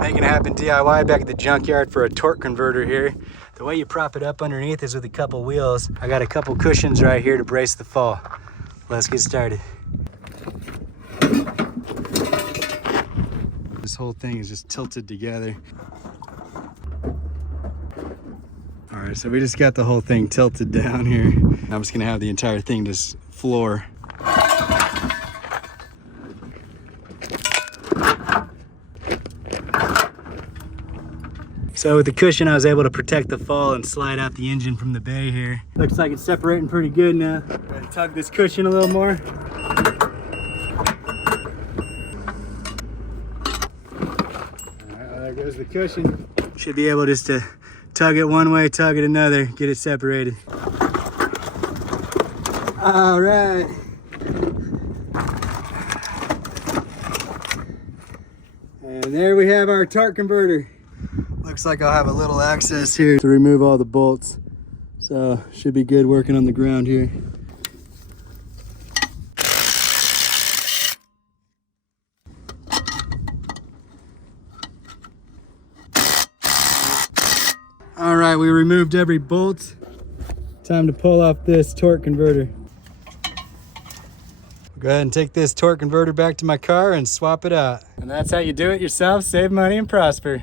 Making it happen DIY back at the junkyard for a torque converter here. The way you prop it up underneath is with a couple wheels. I got a couple cushions right here to brace the fall. Let's get started. This whole thing is just tilted together. All right, so we just got the whole thing tilted down here. I'm just gonna have the entire thing just floor. So with the cushion, I was able to protect the fall and slide out the engine from the bay here. Looks like it's separating pretty good now. Gotta tug this cushion a little more. All right, well, there goes the cushion. Should be able just to tug it one way, tug it another, get it separated. All right. And there we have our torque converter. Looks like I'll have a little access here to remove all the bolts. So should be good working on the ground here. All right, we removed every bolt. Time to pull off this torque converter. Go ahead and take this torque converter back to my car and swap it out. And that's how you do it yourself, save money and prosper.